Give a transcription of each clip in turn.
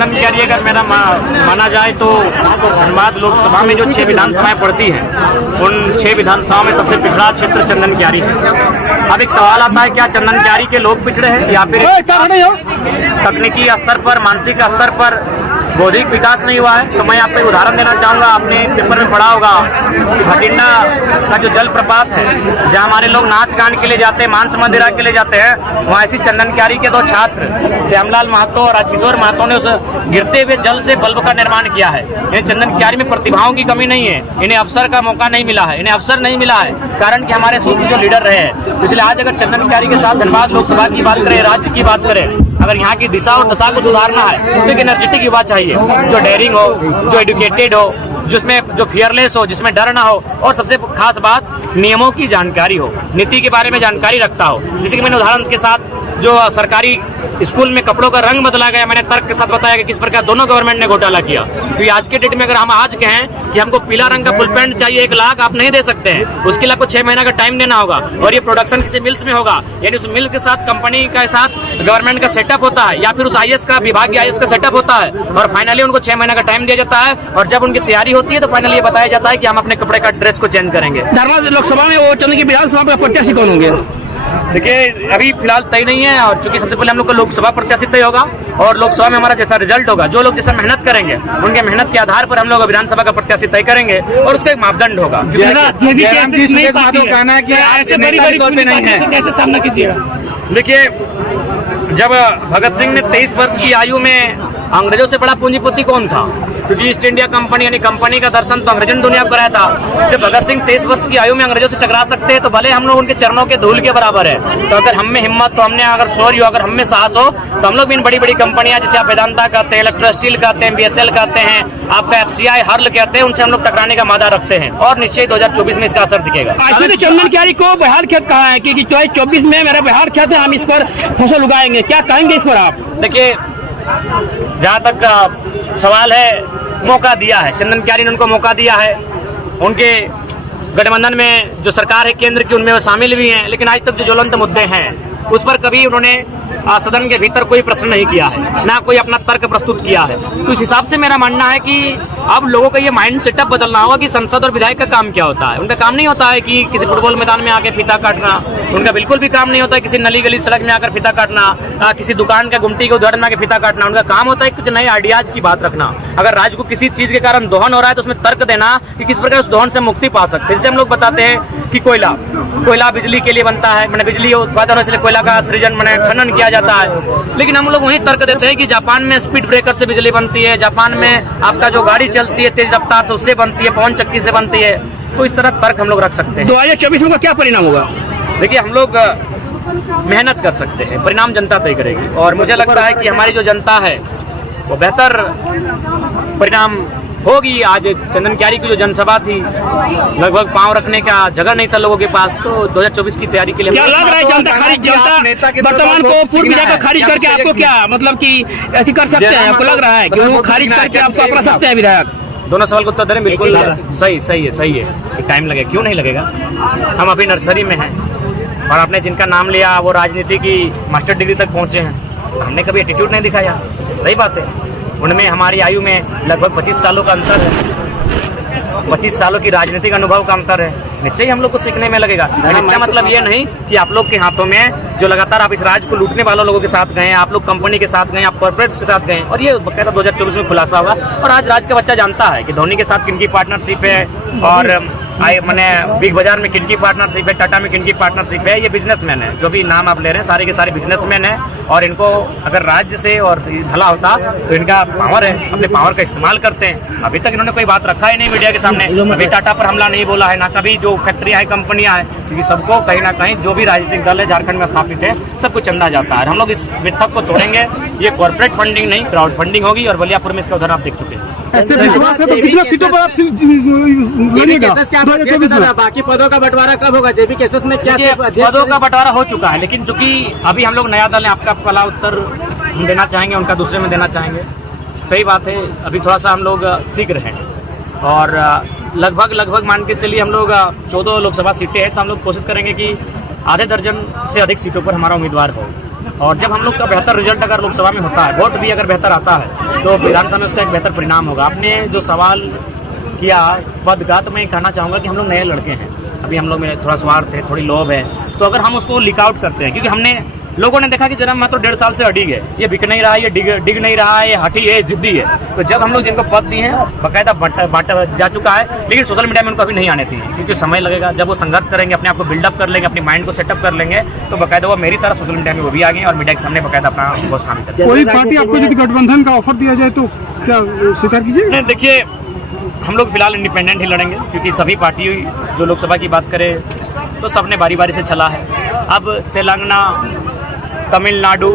चंदन अगर मेरा माना जाए तो धनबाद लोकसभा में जो 6 विधानसभाएं पड़ती हैं उन 6 विधानसभाओं में सबसे पिछड़ा क्षेत्र चंदन क्यारी है। अब एक सवाल आता है, क्या चंदन क्यारी के लोग पिछड़े हैं या फिर तकनीकी स्तर पर, मानसिक स्तर पर बौद्धिक विकास नहीं हुआ है? तो मैं आपको एक उदाहरण देना चाहूँगा। आपने पेपर में पढ़ा होगा भटिंडा का जो जलप्रपात है जहाँ हमारे लोग नाच गान के लिए जाते हैं, मांस मदिरा के लिए जाते हैं, वहाँ ऐसी चंदन क्यारी के 2 छात्र श्यामलाल महतो और राजकिशोर महतो ने उस गिरते हुए जल से बल्ब का निर्माण किया है। इन्हें चंदन क्यारी में प्रतिभाओं की कमी नहीं है, इन्हें अवसर का मौका नहीं मिला है, इन्हें अवसर नहीं मिला है कारण कि हमारे सुस्त जो लीडर रहे हैं। इसलिए आज अगर चंदन क्यारी के साथ धनबाद लोकसभा की बात करें, राज्य की बात करें, अगर यहाँ की दिशा और दशा को सुधारना है तो एक एनर्जेटिक युवा चाहिए जो डेयरिंग हो, जो एडुकेटेड हो, जिसमें जो फियरलेस हो, जिसमें डर ना हो और सबसे खास बात नियमों की जानकारी हो, नीति के बारे में जानकारी रखता हो। जैसे कि मैंने उदाहरण के साथ जो सरकारी स्कूल में कपड़ों का रंग बदला गया, मैंने तर्क के साथ बताया कि किस प्रकार दोनों गवर्नमेंट ने घोटाला किया। क्योंकि आज के डेट में अगर हम आज कहें कि हमको पीला रंग का फुल पैंट चाहिए 1 लाख, आप नहीं दे सकते हैं, उसके लिए आपको 6 महीना का टाइम देना होगा और ये प्रोडक्शन किसी मिल्स में होगा, यानी उस मिल के साथ कंपनी के साथ गवर्नमेंट का सेटअप होता है या फिर उस IAS का विभाग IAS का सेटअप होता है और फाइनली उनको 6 महीना का टाइम दिया जाता है और जब उनकी तैयारी होती है तो फाइनली ये बताया जाता है कि हम अपने कपड़े का ड्रेस को चेंज करेंगे। धनबाद लोकसभा में वो चंदन की विधानसभा में प्रत्याशी कौन होंगे? देखिए अभी फिलहाल तय नहीं है और चूंकि सबसे पहले हम लोग को लोकसभा प्रत्याशी तय होगा और लोकसभा में हमारा जैसा रिजल्ट होगा, जो लोग जैसा मेहनत करेंगे उनके मेहनत के आधार पर हम लोग विधानसभा का प्रत्याशी तय करेंगे और उसका एक मापदंड होगा। कैसे सामना कीजिएगा? देखिए जब भगत सिंह ने 23 वर्ष की आयु में अंग्रेजों से बड़ा पूंजीपति कौन था? क्योंकि ईस्ट इंडिया कंपनी यानी कंपनी का दर्शन तो अंग्रेजों ने दुनिया को कराया था। जब भगत सिंह 23 वर्ष की आयु में अंग्रेजों से टकरा सकते हैं तो भले हम लोग उनके चरणों के धूल के बराबर है। तो अगर हम में हिम्मत, तो हमने अगर शौर्य हो, अगर हम में साहस हो तो हम लोग भी इन बड़ी बड़ी कंपनियां जैसे आप वेदांता कहते हैं, इलेक्ट्रो स्टील कहते हैं, BSL कहते हैं, आपका FCI हर्ल कहते हैं, उनसे हम लोग टकराने का मादा रखते हैं और निश्चय 2024 में इसका असर दिखेगा। चंदन क्यारी को बिहार खेत कहा है कि 2024 में मेरा बिहार खेत है, हम इस पर फसल उगाएंगे, क्या कहेंगे इस पर आप? देखिए जहाँ तक सवाल है, मौका दिया है चंदन क्यारी ने, उनको मौका दिया है। उनके गठबंधन में जो सरकार है केंद्र की, उनमें वो शामिल भी हैं, लेकिन आज तक जो ज्वलंत मुद्दे हैं उस पर कभी उन्होंने सदन के भीतर कोई प्रश्न नहीं किया है, ना कोई अपना तर्क प्रस्तुत किया है। तो इस हिसाब से मेरा मानना है कि अब लोगों का ये माइंड सेटअप बदलना होगा कि संसद और विधायक का काम क्या होता है। उनका काम नहीं होता है कि किसी फुटबॉल मैदान में आकर फीता काटना, उनका बिल्कुल भी काम नहीं होता है किसी नली गली सड़क में आकर फीता काटना, किसी दुकान का गुमटी के उदाहरण में आकर फीता काटना। उनका काम होता है कुछ नए आइडियाज की बात रखना। अगर राज्य को किसी चीज के कारण दोहन हो रहा है तो उसमें तर्क देना कि किस प्रकार उस दोहन से मुक्ति पा सकते हैं। जैसे हम लोग बताते हैं कि कोयला बिजली के लिए बनता है, मैंने बिजली उत्पादन होने से कोयला का सृजन मैंने खनन किया जाता है, लेकिन हम लोग वही तर्क देते हैं कि जापान में स्पीड ब्रेकर से बिजली बनती है, जापान में आपका जो गाड़ी चलती है तेज रफ्तार से उससे बनती है, पवन चक्की से बनती है। तो इस तरह तर्क हम लोग रख सकते हैं। 2024 में क्या परिणाम होगा? देखिए हम लोग मेहनत कर सकते हैं, परिणाम जनता तय करेगी और मुझे लगता है कि हमारी जो जनता है वो बेहतर परिणाम होगी। आज चंदन क्यारी की जो जनसभा थी, लगभग पांव रखने का जगह नहीं था लोगों के पास। तो 2024 की तैयारी के लिए क्या लग रहा है जनता वर्तमान को पूर्व विधायक को खारिज करके आपको क्या मतलब कि ऐसी कर सकते हैं? आपको लग रहा है कि वो खारिज करके आपको अपना सकते हैं विधायक? दोनों सवाल को उत्तर दे रहे हैं। बिल्कुल सही है। टाइम लगेगा, क्यों नहीं लगेगा? हम अभी नर्सरी में हैं और आपने जिनका नाम लिया वो राजनीति की मास्टर डिग्री तक पहुंचे हैं। हमने कभी एटीट्यूड नहीं दिखाया, सही बात है। उनमें हमारी आयु में लगभग 25 सालों का अंतर है, 25 सालों की राजनीतिक अनुभव का अंतर है। निश्चय हम लोग को सीखने में लगेगा। इसका मतलब ये नहीं कि आप लोग के हाथों में जो लगातार आप इस राज्य को लूटने वालों लोगों के साथ गए, आप लोग कंपनी के साथ गए, आप कॉर्पोरेट्स के साथ गए और ये बकायदा 2024 में खुलासा होगा। और आज राज्य का बच्चा जानता है कि धोनी के साथ किनकी पार्टनरशिप है और मैंने बिग बाजार में किनकी पार्टनरशिप है, टाटा में किनकी पार्टनरशिप है। ये बिजनेसमैन है, जो भी नाम आप ले रहे हैं सारे के सारे बिजनेसमैन हैं और इनको अगर राज्य से और भला होता तो इनका पावर है, अपने पावर का इस्तेमाल करते हैं। अभी तक इन्होंने कोई बात रखा ही नहीं मीडिया के सामने, अभी टाटा पर हमला नहीं बोला है, ना कभी जो फैक्ट्रियां हैं, कंपनियां हैं, क्योंकि सबको कहीं ना कहीं जो भी राजनीतिक दल है झारखंड में स्थापित है सबको चंदा जाता है। हम लोग इस मिथक को तोड़ेंगे। ये कॉर्पोरेट फंडिंग नहीं, क्राउड फंडिंग होगी और बलियापुर में इसका उदाहरण आप देख चुके हैं। ऐसे विश्वास है तो कितना सीटों पर आप लड़िएगा? बाकी पदों का बंटवारा कब होगा? जेबी केसेस में क्या पदों का बंटवारा हो चुका है, लेकिन चूंकि अभी हम लोग नया दल है, आपका पहला उत्तर हम देना चाहेंगे, उनका दूसरे में देना चाहेंगे। सही बात है, अभी थोड़ा सा हम लोग सीख रहे हैं और लगभग मान के चलिए हम लोग 14 लोकसभा सीटें हैं तो हम लोग कोशिश करेंगे कि आधे दर्जन से अधिक सीटों पर हमारा उम्मीदवार हो। और जब हम लोग का बेहतर रिजल्ट अगर लोकसभा में होता है, वोट भी अगर बेहतर आता है, तो विधानसभा में उसका एक बेहतर परिणाम होगा। आपने जो सवाल किया पद का, तो मैं कहना चाहूँगा कि हम लोग नए लड़के हैं, अभी हम लोग में थोड़ा स्वार्थ है, थोड़ी लोभ है, तो अगर हम उसको लीक आउट करते हैं, क्योंकि हमने लोगों ने देखा कि जरा मात्र 1.5 साल से अड़िग है, ये बिक नहीं रहा है, ये डिग नहीं रहा है, ये हठी है, जिद्दी है। तो जब हम लोग जिनको पद दिए हैं बाकायदा बांटा जा चुका है, लेकिन सोशल मीडिया में उनको अभी नहीं आने थी, क्योंकि समय लगेगा। जब वो संघर्ष करेंगे, अपने आप को बिल्डअप कर लेंगे, अपनी माइंड को सेटअप कर लेंगे, तो बाकायदा वो मेरी तरह सोशल मीडिया में वो भी आ गए और मीडिया के सामने बाकायदा अपना वो शामिल करते कोई पार्टी आपको यदि गठबंधन का ऑफर दिया जाए तो क्या स्वीकार कीजिएगा? हैं। देखिए, हम लोग फिलहाल इंडिपेंडेंट ही लड़ेंगे, क्योंकि सभी पार्टी जो लोकसभा की बात करें तो सबने बारी बारी से चला है। अब तेलंगाना, तमिलनाडु,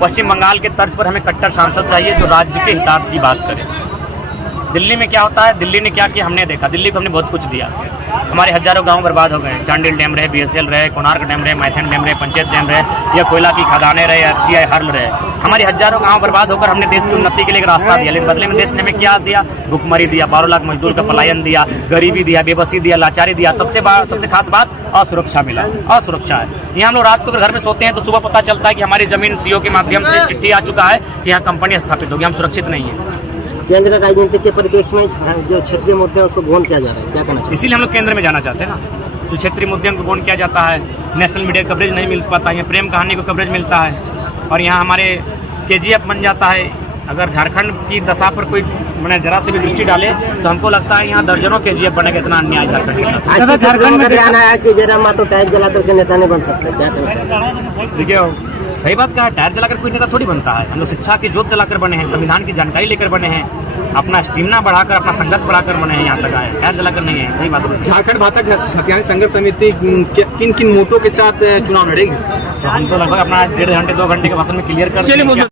पश्चिम बंगाल के तर्ज पर हमें कट्टर सांसद चाहिए जो राज्य के हितार्थ की बात करे। दिल्ली में क्या होता है, दिल्ली ने क्या किया हमने देखा। दिल्ली को हमने बहुत कुछ दिया, हमारे हजारों गांव बर्बाद हो गए। चांडिल डैम रहे, BSL रहे, कोणार्क डैम रहे, मैथन डैम रहे, पंचायत डैम रहे, या कोयला की खदानें रहे, FCI हर्ल रहे, हमारी हजारों गांव बर्बाद होकर हमने देश की उन्नति के लिए एक रास्ता दिया। लेकिन बदले में देश ने हमें क्या दिया? भुखमरी दिया, 12 लाख मजदूर का पलायन दिया, गरीबी दिया, बेबसी दिया, लाचारी दिया। सबसे खास बात असुरक्षा मिला, असुरक्षा है। यहाँ हम लोग रात को अगर घर में सोते हैं तो सुबह पता चलता है कि हमारी जमीन CO के माध्यम से चिट्ठी आ चुका है कि यहाँ कंपनी स्थापित होगी, हम सुरक्षित नहीं है। केंद्र राजनीति के परिप्रेक्ष्य में जो क्षेत्रीय मुद्दे हैं उसको गौण किया जा रहा है, क्या कहना चाहिए? इसीलिए हम लोग केंद्र में जाना चाहते हैं ना। जो क्षेत्रीय मुद्दों को गौण किया जाता है, नेशनल मीडिया कवरेज नहीं मिल पाता, यहाँ प्रेम कहानी को कवरेज मिलता है, और यहाँ हमारे KGF बन जाता है। अगर झारखंड की दशा पर कोई मैंने जरा से भी दृष्टि डाले तो हमको लगता है यहाँ दर्जनों KGF बनेगा। इतना अन्याय झारखंड के साथ। ऐसा झारखंड में ध्यान आया कि जरा मात्र टायर जला करके नेता नहीं बन सकते, क्या कहना? देखिए, सही बात कहा, टायर जलाकर कोई नेता थोड़ी बनता है। हम लोग शिक्षा की जोत जलाकर बने हैं, संविधान की जानकारी लेकर बने हैं, अपना स्टेमिना बढ़ाकर, अपना संघर्ष बढ़ाकर बने हैं, यहाँ तक आए, टायर जलाकर नहीं है। सही बात है। झारखंड भाजपा खतियानी संघर्ष समिति किन किन मोटों के साथ चुनाव लड़ेगी? तो हम तो लगभग अपना 1.5 घंटे 2 घंटे के भाषण में क्लियर कर